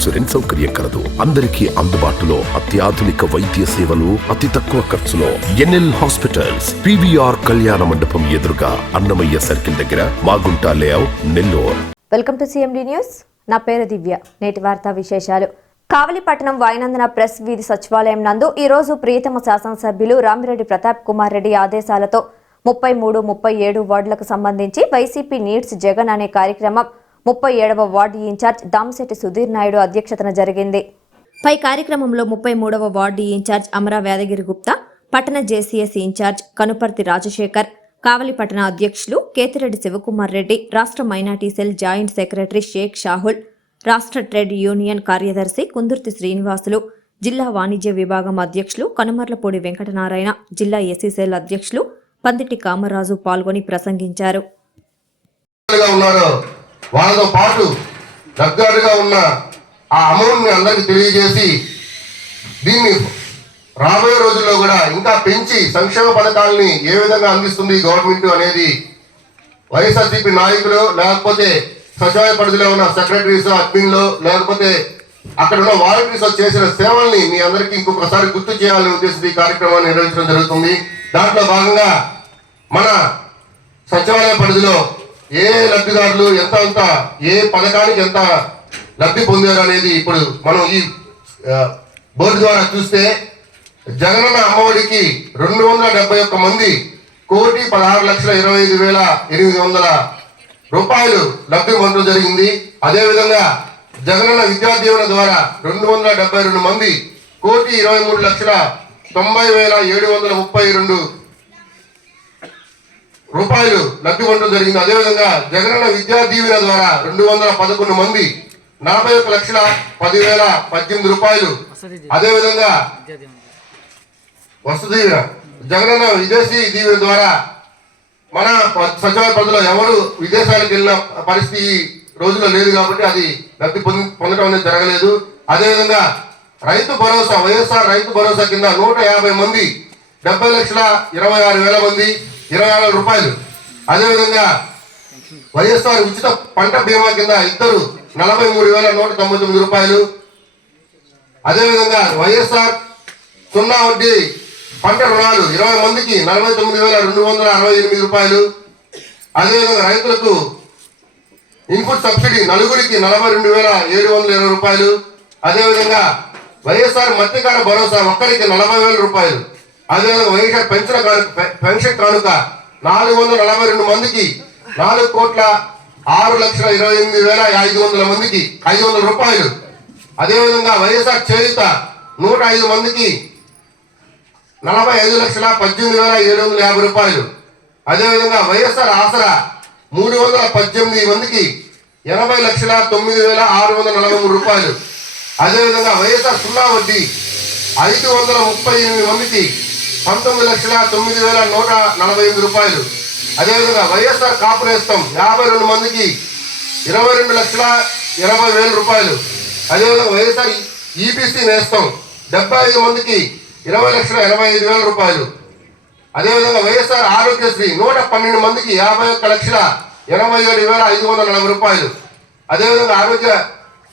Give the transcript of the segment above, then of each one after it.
Insurance సౌకర్యం కలదు. అందరికీ అందుబాటులో అత్యాధునిక వైద్య సేవలు అతి తక్కువ ఖర్చులో. ఎన్ఎల్ హాస్పిటల్స్ పివిఆర్ కళ్యాణ మండపం ఎదురుగా అన్నమయ్య సర్కిల్ దగ్గర Magunta layout Nellore. Welcome to CMD news. నా పేరు దివ్య. నేటి వార్తా విశేషాలు. కావలిపట్టణం వాయినందన ప్రెస్ వీధి సచివాలయం నందు ఈరోజు ప్రియతమ శాసనసభ్యులు రామిరెడ్డి ప్రతాప్ కుమార్ రెడ్డి ఆదేశాలతో ముప్పై మూడు ముప్పై ఏడు వార్డులకు సంబంధించి వైసీపీ నీడ్స్ జగన్ అనే కార్యక్రమం ముప్పై ఏడవ ward in charge Damasetti Sudheer Naidu అధ్యక్షతన జరిగింది. పై కార్యక్రమంలో ముప్పై మూడవ వార్డు ఇన్ఛార్జ్ అమరా వేదగిరి గుప్తా పట్టణ JCS in charge Kanuparthi Rajasekhar Kavali పట్టణ అధ్యక్షులు కేతిరెడ్డి శివకుమార్ రెడ్డి రాష్ట్ర minority cell joint secretary Shaik Shahul రాష్ట్ర ట్రేడ్ యూనియన్ కార్యదర్శి కుందుర్తి శ్రీనివాసులు జిల్లా వాణిజ్య విభాగం అధ్యక్షులు కనుమర్లపూడి వెంకటనారాయణ జిల్లా ఎస్సీ సెల్ అధ్యక్షులు పందిటి కామరాజు పాల్గొని ప్రసంగించారు. వాళ్ళతో పాటు దగ్గరగా ఉన్న ఆ అమౌంట్ని అందరికీ తెలియజేసి దీన్ని రాబోయే రోజుల్లో కూడా ఇంకా పెంచి సంక్షేమ పథకాలని ఏ విధంగా అందిస్తుంది గవర్నమెంట్ అనేది వైఎస్ఆర్సీపీ నాయకులు లేకపోతే సచివాలయ పరిధిలో ఉన్న సెక్రటరీస్ అడ్మిన్లు లేకపోతే అక్కడ ఉన్న వాలంటీర్స్ చేసిన సేవల్ని మీ అందరికీ ఇంకొకసారి గుర్తు చేయాలనే ఉద్దేశంతో ఈ కార్యక్రమాన్ని నిర్వహించడం జరుగుతుంది. దాంట్లో భాగంగా మన సచివాలయ పరిధిలో ఏ లబ్ధిదారులు ఎంత ఎంత ఏ పథకానికి ఎంత లబ్ధి పొందారు అనేది ఇప్పుడు మనం ఈ బోర్డు ద్వారా చూస్తే జగనన్న అమ్మఒడికి రెండు వందల డెబ్బై ఒక్క మంది కోటి పదహారు లక్షల ఇరవై ఐదు వేల ఎనిమిది వందల రూపాయలు లబ్ధి పొందడం జరిగింది. అదేవిధంగా జగనన్న విద్యా దీవెన ద్వారా రెండు వందల డెబ్బై రెండు మంది కోటి ఇరవై మూడు లక్షల తొంభై వేల ఏడు వందల ముప్పై రెండు రూపాయలు లబ్ధి పొందడం జరిగింది. అదేవిధంగా జగనన్న విద్యా దీవెన ద్వారా రెండు వందల పదకొండు మంది నలభై ఒక లక్షల పదివేల పద్దెనిమిది రూపాయలు. అదేవిధంగా వసతి దీవెన. జగనన్న విదేశీ దీవెన ద్వారా మన సచివాలయ పరిధిలో ఎవరు విదేశాలకు వెళ్ళిన పరిస్థితి రోజుల్లో లేదు కాబట్టి అది లబ్ధి పొంది పొందడం అనేది జరగలేదు. అదేవిధంగా రైతు భరోసా వైఎస్ఆర్ రైతు భరోసా కింద నూట యాభై మంది డెబ్బై లక్షల ఇరవై ఆరు వేల మంది ఇరవై ఆరు రూపాయలు. అదేవిధంగా వైఎస్ఆర్ ఉచిత పంట బీమా కింద ఇద్దరు నలభై మూడు వేల నూట తొంభై తొమ్మిది రూపాయలు. అదేవిధంగా వైఎస్ఆర్ సున్నా వడ్డీ పంట రుణాలు ఇరవై మందికి నలభై తొమ్మిది వేల రెండు వందల అరవై ఎనిమిది రూపాయలు. అదేవిధంగా రైతులకు ఇన్పుట్ సబ్సిడీ నలుగురికి నలభై రెండు వేల ఏడు వందల ఇరవై రూపాయలు. అదేవిధంగా వైఎస్ఆర్ మత్స్యకార భరోసా ఒక్కరికి నలభై వేల రూపాయలు. అదేవిధంగా వైఎస్ఆర్ పెన్షన్ కానుక పె- పెన్షన్ కానుక నాలుగు వందల నలభై రెండు మందికి నాలుగు కోట్ల ఆరు లక్షల ఇరవై ఎనిమిది వేల ఐదు వందల మందికి ఐదు వందల రూపాయలు. అదేవిధంగా వైఎస్ఆర్ చేయుత నూట ఐదు మందికి నలభై ఐదు లక్షల పద్దెనిమిది వేల ఏడు వందల యాభై రూపాయలు. అదేవిధంగా వైఎస్ఆర్ ఆసరా మూడు వందల పద్దెనిమిది మందికి ఎనభై లక్షల తొమ్మిది వేల ఆరు వందల నలభై మూడు రూపాయలు. అదేవిధంగా వైఎస్ఆర్ సున్నా వడ్డీ ఐదు వందల ముప్పై ఎనిమిది మందికి పంతొమ్మిది లక్షల తొమ్మిది వేల నూట నలభై ఎనిమిది రూపాయలు. అదేవిధంగా వైఎస్ఆర్ కాపురేస్తాం యాభై రెండు మందికి ఇరవై రెండు లక్షల ఇరవై వేల రూపాయలు. అదేవిధంగా వైఎస్ఆర్ ఈబీసీ నేస్తాం డెబ్బై ఐదు మందికి ఇరవై లక్షల ఇరవై ఐదు వేల రూపాయలు. అదేవిధంగా వైఎస్ఆర్ ఆరోగ్యశ్రీ నూట పన్నెండు మందికి యాభై ఒక్క లక్షల ఎనభై ఏడు వేల ఐదు వందల నలభై రూపాయలు. అదేవిధంగా ఆరోగ్య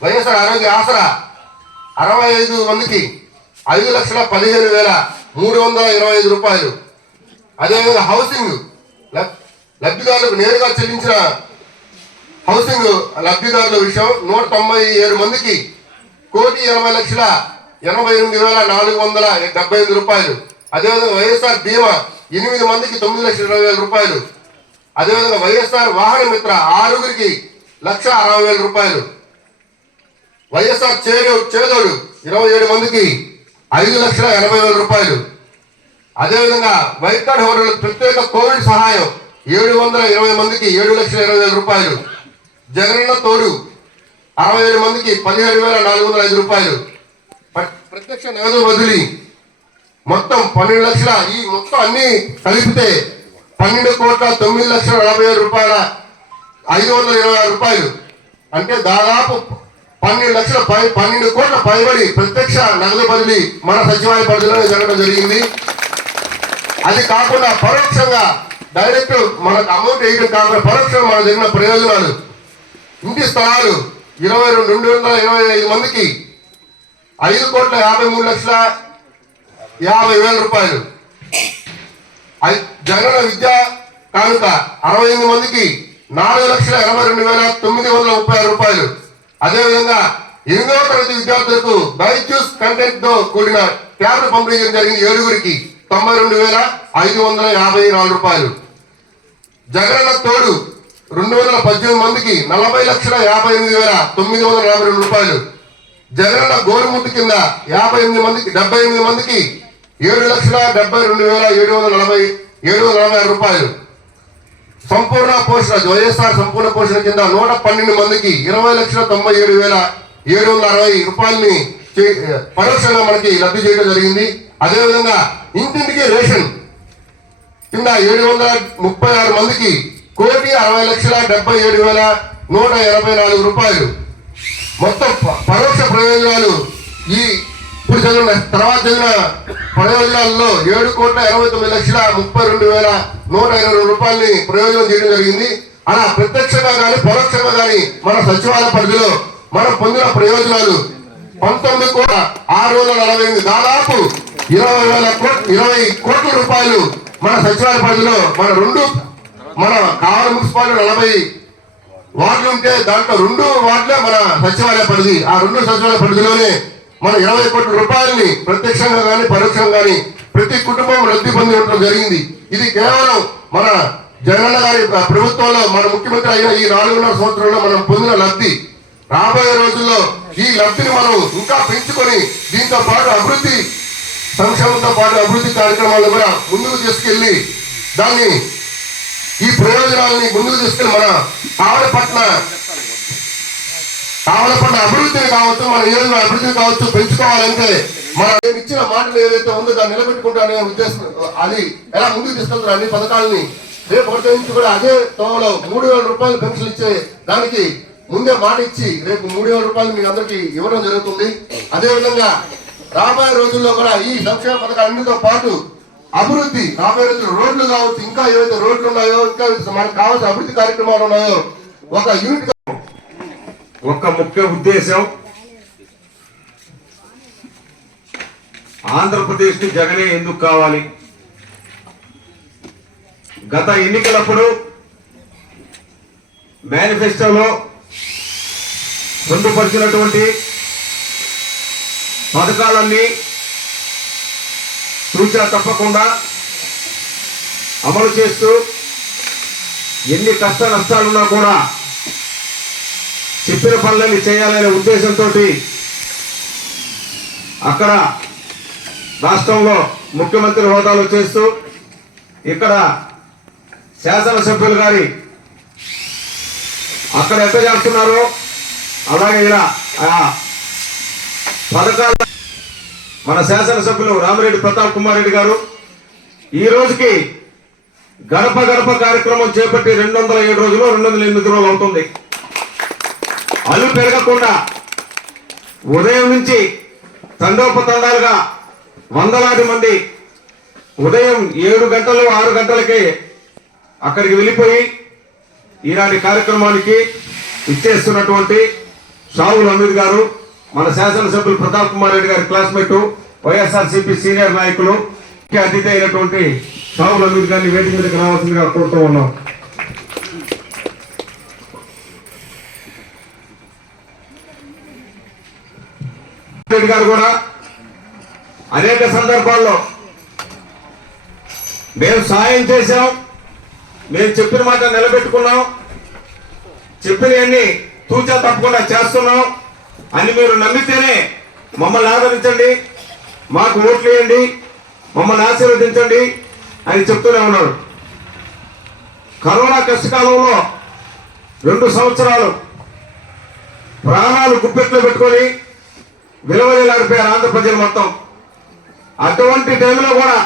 వైఎస్ఆర్ ఆరోగ్య ఆసరా అరవై ఐదు మందికి ఐదు లక్షల పదిహేను వేల మూడు వందల ఇరవై ఐదు రూపాయలు. అదేవిధంగా హౌసింగ్ లబ్- లబ్ధిదారులకు నేరుగా చెల్లించిన హౌసింగ్ లబ్ధిదారుల విషయం నూట తొంభై ఏడు మందికి కోటి ఎనభై లక్షల ఎనభై ఎనిమిది వేల నాలుగు వందల డెబ్బై ఐదు రూపాయలు. అదేవిధంగా వైఎస్ఆర్ బీమా ఎనిమిది మందికి తొమ్మిది లక్షల ఇరవై వేల రూపాయలు. అదేవిధంగా వైఎస్ఆర్ వాహన మిత్ర ఆరుగురికి లక్ష అరవై వేల రూపాయలు. వైఎస్ఆర్ చేరు చేదోడు ఇరవై ఏడు మందికి ఐదు లక్షల ఎనభై వేల రూపాయలు. అదేవిధంగా వైట్ కార్డ్ ప్రత్యేక కోవిడ్ సహాయం. ఏడు వందల ఇరవై మందికి ఏడు లక్షల ఇరవై వేల రూపాయలు. జగనన్న తోడు అరవై ఏడు మందికి పదిహేడు వేల నాలుగు వందల ఐదు రూపాయలు. ప్రత్యక్ష నగదు బదిలీ. మొత్తం పన్నెండు లక్షల ఈ మొత్తం అన్ని కలిపితే పన్నెండు కోట్ల తొమ్మిది లక్షల నలభై వేల రూపాయల ఐదు వందల ఇరవై ఆరు రూపాయలు. అంటే దాదాపు పన్నెండు లక్షల పై పన్నెండు కోట్ల పైబడి ప్రత్యక్ష నగదు బదిలీ మన సచివాలయ పరిధిలో జరగడం జరిగింది. అది కాకుండా పరోక్షంగా డైరెక్ట్ మనకు అమౌంట్ వేయడం కాకుండా పరోక్షంగా మనకు జరిగిన ప్రయోజనాలు. ఇంటి స్థలాలు ఇరవై రెండు రెండు వందల ఇరవై ఐదు మందికి ఐదు కోట్ల యాభై మూడు లక్షల యాభై వేల రూపాయలు. ఐ- విద్యా కానుక అరవై ఎనిమిది మందికి నాలుగు లక్షల ఎనభై రెండు వేల తొమ్మిది వందల ముప్పై ఆరు రూపాయలు. అదేవిధంగా ఎనిమిదవ తరగతి విద్యార్థులకు బైజ్యూస్ కంటెంట్తో కూడిన ట్యాబ్లు పంపిణీ చేయడం జరిగింది ఏడుగురికి. తొంభై రెండు వేల ఐదు వందల యాభై నాలుగు రూపాయలు. జగనన్న తోడు రెండు వందల పద్దెనిమిది మందికి నలభై లక్షల యాభై ఎనిమిది వేల తొమ్మిది వందల యాభై రెండు రూపాయలు. జగనన్న గోరుముద్దు కింద యాభై ఎనిమిది మందికి డెబ్బై ఎనిమిది మందికి ఏడు లక్షల డెబ్బై రెండు వేల ఏడు వందల నలభై ఏడు వందల నలభై ఆరు రూపాయలు. సంపూర్ణ పోషణ వైఎస్ఆర్ సంపూర్ణ పోషణ కింద నూట పన్నెండు మందికి ఇరవై లక్షల తొంభై ఏడు వేల ఏడు వందల అరవై రూపాయలని పరోక్షంగా మనకి లబ్ధి చేయడం జరిగింది. అదేవిధంగా ఇంటింటికి రేషన్ కింద ఏడు వందల ముప్పై ఆరు మందికి కోటి అరవై లక్షల డెబ్బై ఏడు వేల నూట ఎనభై నాలుగు రూపాయలు. మొత్తం పరోక్ష ప్రయోజనాలు ఈ ఇప్పుడు చదివిన తర్వాత చదివిన ప్రయోజనాల్లో ఏడు కోట్ల ఇరవై తొమ్మిది లక్షల ముప్పై రెండు వేల నూట ఇరవై రెండు రూపాయలని ప్రయోజనం చేయడం జరిగింది. అలా ప్రత్యక్షంగా కానీ పరోక్షంగా కానీ మన సచివాలయ పరిధిలో మనం పొందిన ప్రయోజనాలు పంతొమ్మిది కోట్ల ఆరు వందల నలభై ఎనిమిది. దాదాపు ఇరవై వేల ఇరవై కోట్ల రూపాయలు మన సచివాలయ పరిధిలో మన రెండు మన కావలి మున్సిపాలిటీ నలభై వార్డులు ఉంటే దాంట్లో రెండు వార్డులే మన సచివాలయ పరిధి. ఆ రెండు సచివాలయ పరిధిలోనే మన ఇరవై కోట్ల రూపాయలని ప్రత్యక్షంగా కానీ పరోక్షంగా కానీ ప్రతి కుటుంబం లబ్ధి పొంది ఉండడం జరిగింది. ఇది కేవలం మన జగన్ గారి ప్రభుత్వంలో మన ముఖ్యమంత్రి అయిన ఈ నాలుగున్నర సంవత్సరంలో మనం పొందిన లబ్ధి. రాబోయే రోజుల్లో ఈ లబ్ధిని మనం ఇంకా పెంచుకొని దీంతో పాటు అభివృద్ధి సంక్షేమంతో పాటు అభివృద్ధి కార్యక్రమాలను కూడా ముందుకు తీసుకెళ్ళి దాన్ని ఈ ప్రయోజనాలని ముందుకు తీసుకెళ్ళి మన కావలపట్న కావలపట్న అభివృద్ధిని కావచ్చు మన నియోజక అభివృద్ధిని కావచ్చు పెంచుకోవాలంటే మన నేను ఇచ్చిన మాటలు ఏదైతే ఉందో దాన్ని నిలబెట్టుకుంటానే ఉద్దేశం అది ఎలా ముందుకు తీసుకెళ్తారు అన్ని పథకాలని రేపు ఒకటి నుంచి కూడా అదే తోమలో మూడు వేల రూపాయలు పెన్షన్ ఇచ్చే దానికి ముందే మాట ఇచ్చి రేపు మూడు వేల రూపాయలు మీ అందరికి ఇవ్వడం జరుగుతుంది. అదే విధంగా రాబోయే రోజుల్లో కూడా ఈ సంక్షేమ పథకాలన్నిటితో పాటు అభివృద్ధి రాబోయే రోజుల్లో రోడ్లు కావచ్చు ఇంకా ఏవైతే రోడ్లు ఉన్నాయో ఇంకా మనకు కావాల్సిన అభివృద్ధి కార్యక్రమాలు ఉన్నాయో ఒక యూనిట్ ఒక ముఖ్య ఉద్దేశం ఆంధ్రప్రదేశ్కి జగనే ఎందుకు కావాలి? గత ఎన్నికలప్పుడు మేనిఫెస్టోలో పొందుపరిచినటువంటి పథకాలన్నీ సూచన తప్పకుండా అమలు చేస్తూ ఎన్ని కష్ట నష్టాలున్నా కూడా చెప్పిన పనులన్నీ చేయాలనే ఉద్దేశంతో అక్కడ రాష్ట్రంలో ముఖ్యమంత్రి హోదాలో చేస్తూ ఇక్కడ శాసనసభ్యులు గారి అక్కడ ఎంత చేస్తున్నారో అలాగే ఇలా పథకాల మన శాసనసభ్యులు రామిరెడ్డి ప్రతాప్ కుమార్ రెడ్డి గారు ఈ రోజుకి గడప గడప కార్యక్రమం చేపట్టి రెండు వందల ఏడు రోజులు రెండు వందల ఎనిమిది రోజులు అవుతుంది. అల్లు పెరగకుండా ఉదయం నుంచి తండోపతండాలుగా వందలాది మంది ఉదయం ఏడు గంటలు ఆరు గంటలకి అక్కడికి వెళ్ళిపోయి ఈనాటి కార్యక్రమానికి ఇచ్చేస్తున్నటువంటి షావుల్ అమీద్ గారు మన శాసనసభ్యులు ప్రతాప్ కుమార్ రెడ్డి గారి క్లాస్మేట్ వైఎస్ఆర్సీపీ సీనియర్ నాయకులు ముఖ్య అతిథి అయినటువంటి షావుల్ అమీద్ గారిని వేదిక మీదకి రావాల్సిందిగా కోరుతూ ఉన్నాం. రెడ్డి గారు కూడా అనేక సందర్భాల్లో మేము సాయం చేశాం. మేము చెప్పిన మాట నిలబెట్టుకున్నాం. చెప్పినవన్నీ తూచా తప్పకుండా చేస్తున్నాం. అని మీరు నమ్మితేనే మమ్మల్ని ఆదరించండి. మాకు ఓట్లు వేయండి. మమ్మల్ని ఆశీర్వదించండి అని చెప్తూనే ఉన్నారు. కరోనా కష్టకాలంలో రెండు సంవత్సరాలు ప్రాణాలు గుప్పెట్లో పెట్టుకొని విలువలేలాడిపోయారు ఆంధ్రప్రదేశ్ మొత్తం. అటువంటి టైంలో కూడా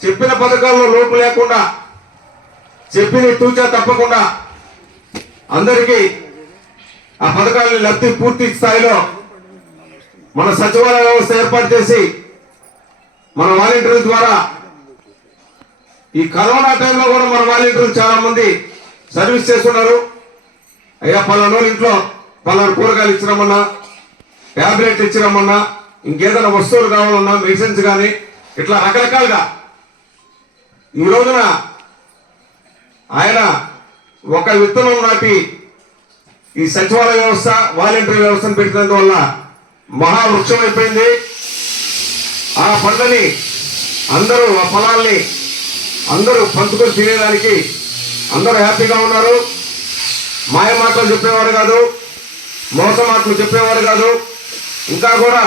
చెప్పిన పథకాల్లో లోపు లేకుండా చెప్పిన తూచా తప్పకుండా అందరికీ ఆ పథకాలను లబ్ధి పూర్తి స్థాయిలో మన సచివాలయ వ్యవస్థ ఏర్పాటు చేసి మన వాలంటీర్ల ద్వారా ఈ కరోనా టైంలో కూడా మన వాలంటీర్లు చాలా మంది సర్వీస్ చేస్తున్నారు. అయ్యా పలానా ఇంట్లో పలానా కూరగాయలు ఇచ్చినామన్నా ట్యాబ్లెట్ ఇచ్చినామన్నా ఇంకేదైనా వస్తువులు కావాలన్నా మెడిసిన్స్ కానీ ఇట్లా రకరకాలుగా. ఈ రోజున ఆయన ఒక విత్తనం నాటి ఈ సచివాలయ వ్యవస్థ వాలంటీర్ వ్యవస్థను పెట్టినందువల్ల మహావృక్షం అయిపోయింది ఆ పంటని అందరూ ఆ ఫలాల్ని అందరూ పంచుకొని తినేదానికి అందరూ హ్యాపీగా ఉన్నారు. మాయ మాటలు చెప్పేవారు కాదు మోస మాటలు చెప్పేవారు కాదు. ఇంకా కూడా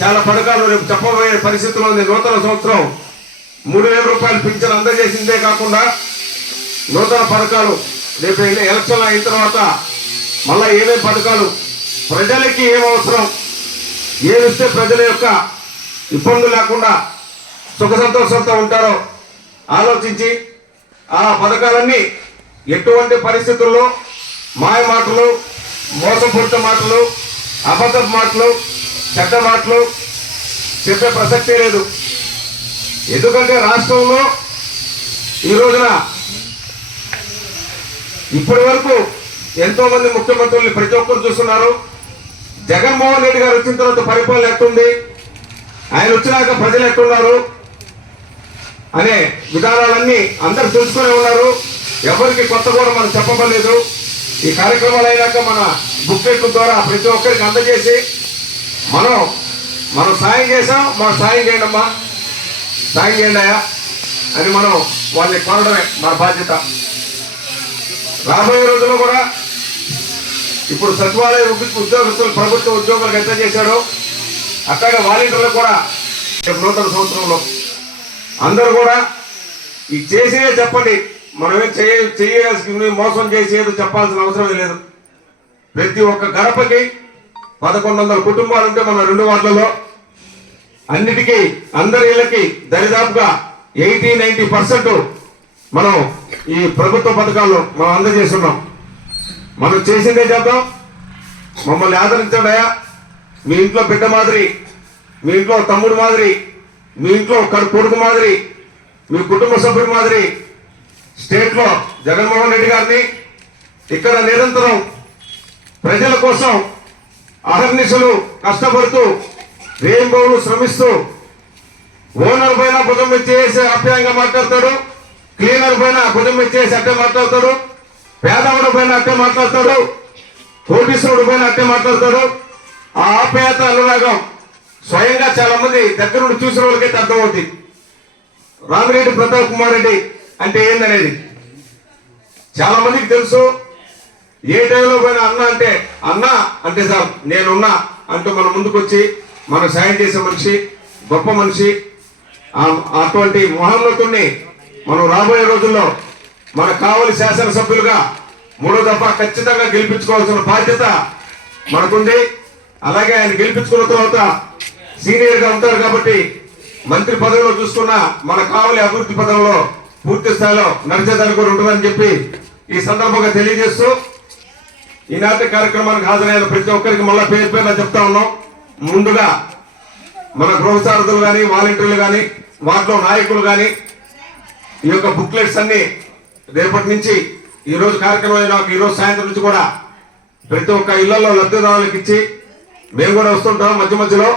చాలా పథకాలు రేపు చెప్పబోయే పరిస్థితుల్లో ఉంది. నూతన సంవత్సరం మూడు వేల రూపాయలు పింఛన్ అందజేసిందే కాకుండా నూతన పథకాలు రేపు ఎలక్షన్ అయిన తర్వాత మళ్ళా ఏమేమి పథకాలు? ప్రజలకి ఏం అవసరం? ఏమిస్తే ప్రజల యొక్క ఇబ్బందులు లేకుండా సుఖ సంతోషంతో ఉంటారో ఆలోచించి ఆ పథకాలన్నీ ఎటువంటి పరిస్థితుల్లో మాయ మాటలు మోసపూరిత మాటలు అబద్ధ మాటలు చెడ్డ మాటలు చెప్పే ప్రసక్తే లేదు. ఎందుకంటే రాష్ట్రంలో ఈ రోజున ఇప్పటి వరకు ఎంతో మంది ముఖ్యమంత్రులు ప్రతి ఒక్కరు చూస్తున్నారు. జగన్మోహన్ రెడ్డి గారు వచ్చిన తర్వాత పరిపాలన ఎట్టుంది? ఆయన వచ్చినాక ప్రజలు ఎట్టున్నారు? అనే విధానాలన్నీ అందరు తెలుసుకునే ఉన్నారు. ఎవరికి కొత్త కూడా మనం చెప్పబడలేదు. ఈ కార్యక్రమాలు అయినాక మన బుక్లెట్ల ద్వారా ప్రతి ఒక్కరికి అందజేసి మనం మనం సాయం చేసాం మనం సాయం చేయండి అమ్మా సాయం చేయండి అయ్యా అని మనం వాళ్ళని కొనడమే మన బాధ్యత. రాబోయే రోజుల్లో కూడా ఇప్పుడు సచివాలయ ఉద్యోగస్తులు ప్రభుత్వ ఉద్యోగులకు ఎంత చేశాడో అట్లాగే వాలంటీర్లు కూడా రేపు నూతన సంవత్సరంలో. అందరూ కూడా ఈ చేసేదే చెప్పండి. మనం ఏం చేయ చేయాల్సి మోసం చేసేది చెప్పాల్సిన అవసరం లేదు. ప్రతి ఒక్క గడపకి పదకొండు వందల కుటుంబాలు ఉంటే మన రెండు వార్డులలో అన్నిటికీ అందరి ఇళ్ళకి దరిదాపుగా ఎయిటీ నైన్టీ పర్సెంట్ మనం ఈ ప్రభుత్వ పథకాలు మనం అందజేస్తున్నాం. మనం చేసిందే చేద్దాం? మమ్మల్ని ఆదరించాడయా మీ ఇంట్లో బిడ్డ మాదిరి మీ ఇంట్లో తమ్ముడు మాదిరి మీ ఇంట్లో కొడుకు మాదిరి మీ కుటుంబ సభ్యుడి మాదిరి స్టేట్లో జగన్మోహన్ రెడ్డి గారిని ఇక్కడ నిరంతరం ప్రజల కోసం అహర్నిశలు కష్టపడుతూ రేయింబోలు శ్రమిస్తూ ఓనర్ పైన భుజం ఇచ్చేసి ఆప్యాయంగా మాట్లాడతాడు క్లీనర్ పైన భుజం ఇచ్చేసి అట్టే మాట్లాడతాడు పేదవాడు పైన అట్టే మాట్లాడతాడు కోటీశ్వరుడు పైన అట్టే మాట్లాడతాడు. ఆ ఆప్యాయత అనురాగం స్వయంగా చాలా మంది దగ్గర నుండి చూసిన వాళ్ళకైతే అర్థమవుతుంది రామిరెడ్డి ప్రతాప్ కుమార్ రెడ్డి అంటే ఏందనేది? చాలా మందికి తెలుసు ఏ టైంలో పోయినా అన్న అంటే అన్న అంటే సార్ నేనున్నా అంటూ మన ముందుకొచ్చి మన సాయం చేసే మనిషి గొప్ప మనిషి అటువంటి మహోన్నతుణ్ణి మనం రాబోయే రోజుల్లో మన కావలి శాసనసభ్యులుగా మూడో దఫా ఖచ్చితంగా గెలిపించుకోవాల్సిన బాధ్యత మనకుంది. అలాగే ఆయన గెలిపించుకున్న తర్వాత సీనియర్గా ఉంటారు కాబట్టి మంత్రి పదవిలో చూసుకున్న మన కావలి అభివృద్ధి పదంలో పూర్తి స్థాయిలో నడిచేదానికి కూడా ఉంటుందని చెప్పి ఈ సందర్భంగా తెలియజేస్తూ ఈనాటి కార్యక్రమానికి హాజరైన ప్రతి ఒక్కరికి మళ్ళీ పేరు పేరు చెప్తా ఉన్నాం. ముందుగా మన గృహ సారథులు కానీ వాలంటీర్లు కానీ వాటిలో నాయకులు కానీ ఈ యొక్క బుక్లెట్స్ అన్ని రేపటి నుంచి ఈ రోజు కార్యక్రమం ఈ రోజు సాయంత్రం నుంచి కూడా ప్రతి ఒక్క ఇళ్ళలో లబ్ధిదారులకు ఇచ్చి మేము కూడా వస్తుంటాం మధ్య మధ్యలో.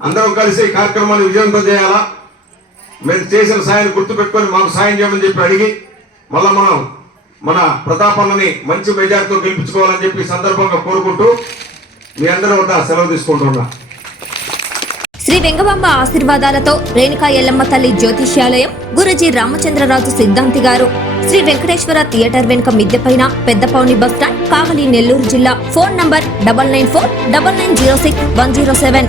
అందరం కలిసి కార్యక్రమాన్ని విజయవంతం చేయాలా? మేము చేసిన సాయాన్ని గుర్తుపెట్టుకొని మాకు సాయం చేయమని చెప్పి అడిగి మళ్ళా మనం మన ప్రతాపన్నని మంచి మెజార్టీతో గెలిపించుకోవాలని చెప్పి సందర్భంగా కోరుకుంటూ మీ అందరి వద్ద సెలవు తీసుకుంటున్నా. శ్రీ వెంగబాంబ ఆశీర్వాదాలతో రేణుకా ఎల్లమ్మ తల్లి జ్యోతిష్యాలయం గురుజీ రామచంద్రరాజు సిద్ధాంతి గారు శ్రీ వెంకటేశ్వర థియేటర్ వెనుక మిద్దెపైన పెద్దపౌని బస్టాండ్ కావలి నెల్లూరు జిల్లా phone number double nine four double nine zero six one zero seven.